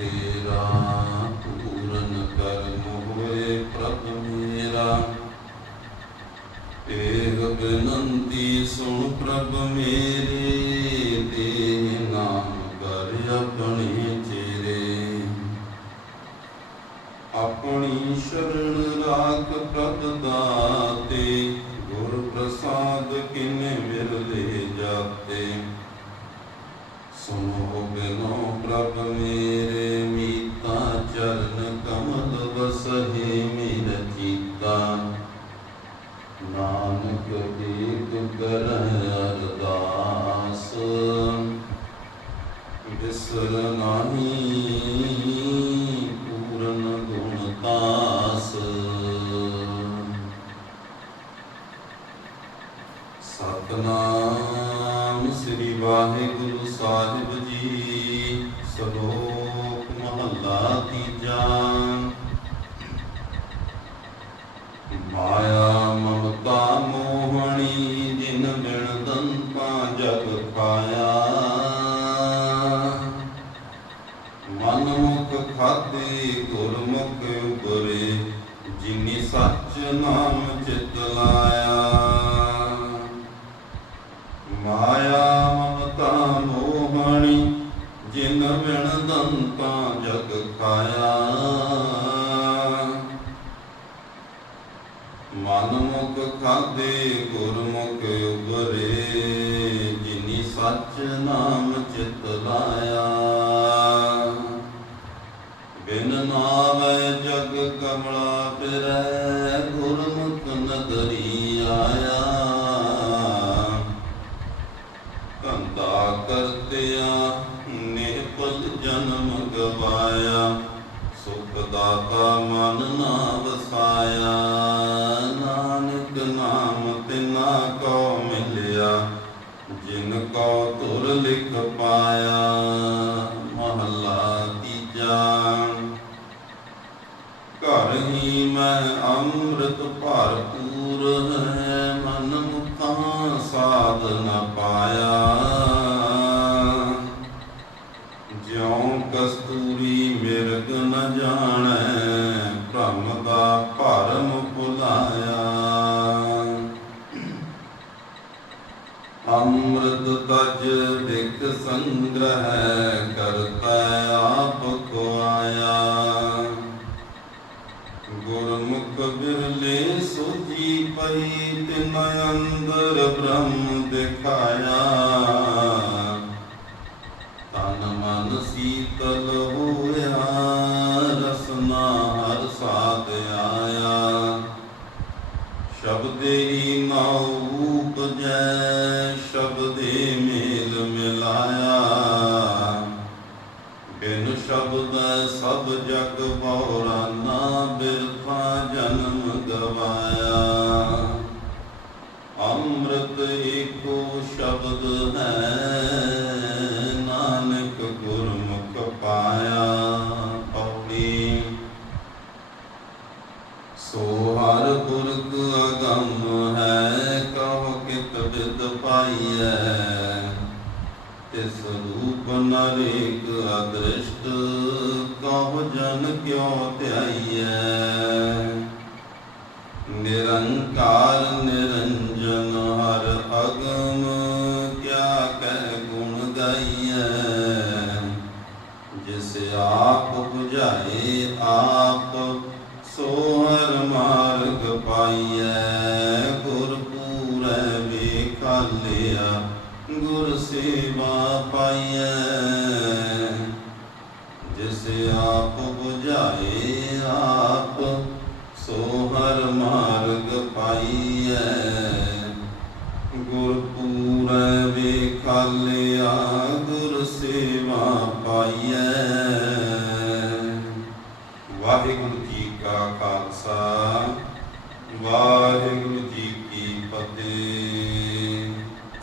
ਤੇਰਾ ਪੂਰਨ ਕਰਮ ਹੋਏ ਪ੍ਰਭ ਮੇਰਾ। ਏਕ ਬੇਨੰਤੀ ਸੁਣ ਪ੍ਰਭ ਮੇਰੀ ਤੇ ਨਾਮ ਕਰ ਆਪਣੇ ਚੇਰੇ ਆਪਣੀ ਸ਼ਰਨ ਰਾਖ ਪ੍ਰਭ ਦਾਤੇ, ਗੁਰ ਪ੍ਰਸਾਦ ਕਿਨੇ ਮਿਲਦੇ ਜਾਤੇ। ਸੁਨੋ ਬਿਨੋ ਪ੍ਰਭ ਮੇਰੇ। ਸਾਹਿਬ ਜੀ ਸ਼ਲੋਕ ਮਹੱਲਾ ਤੀਜਾ। ਸੱਚ ਨਾਮ ਚਿਤ ਲਾਇਆ ਮਾਇਆ ਮਮਤਾ ਮੋਹਣੀ ਜਿਨ ਬਿਨ ਦੰਤਾ ਜਗ ਖਾਇਆ ਮਨ ਮੁਖ ਖਾਦੇ ਗੁਰਮੁਖ ਉਬਰੇ ਜਿਨੀ ਸੱਚ ਨਾਮ ਚਿਤ ਲਾਇਆ ਬਿਨ ਨਾਮੈ ਜਗ ਕਮਲਾ ਫਿਰੈ ਦਾਤਾ ਮਨ ਨਾ ਵਸਾਇਆ ਨਾਨਕ ਨਾਮ ਤਿਨਾ ਕੋ ਮਿਲਿਆ, ਜਿਨ ਕੋ ਤੁਰ ਲਿਖ ਪਾਇਆ, ਮਹੱਲਾ ਤੀਜਾ। ਘਰ ਹੀ ਮੈਂ ਅੰਮ੍ਰਿਤ ਭਰਪੂਰ ਹੈ, ਮਨ ਮੁਖਾਂ ਸਾਧ ਨ ਪਾਇਆ। ਜਿਉ ਕਸਤੂਰੀ ਮਿਰਗ ਨ ਜਾਣ ਅੰਮ੍ਰਿਤ ਤਜ ਦਿਕ ਸੰਗ੍ਰਹਿ ਕਰਤਾ ਆਪ ਕੋ ਆਇਆ। ਗੁਰਮੁਖ ਬਿਰਲੇ ਸੋਜੀ ਪਈ ਤਿਨ ਅੰਦਰ ਬ੍ਰਹਮ ਦਿਖਾਇਆ। ਸ਼ਬਦ ਸਭ ਜਗ ਬੌਰਾਨਾ ਬਿਰਥਾ ਜਨਮ ਗਵਾਇਆ। ਅੰਮ੍ਰਿਤ ਏਕੋ ਸ਼ਬਦ ਹੈ, ਨਾਨਕ ਗੁਰਮੁਖ ਪਾਇਆ ਪੌੜੀ ਸੋ ਹਰ ਪੁਰਖ ਅਗੰਮ ਹੈ, ਕਹੋ ਕਿਤ ਬਿਦ ਪਾਈਐ। ਤਿਸ ਰੂਪ ਨਰੇਕ ਅਦ੍ਰਿਸ਼ਟ, ਕਹੋ ਜਨ ਕਿਉ ਧਿਆਈਐ? ਨਿਰੰਕਾਰ ਨਿਰੰਜਨ ਹਰ ਅਗਮ, ਕਿਆ ਕਹਿ ਗੁਣ ਗਾਈਐ? ਜਿਸ ਆਪ 부ਝਾਏ ਆਪ ਸੋ ਹਰ ਮਾਰਗ ਪਾਈਐ। ਪਾਈਐ ਗੁਰ ਪੂਰੈ ਵੇਖਾਲਿਆ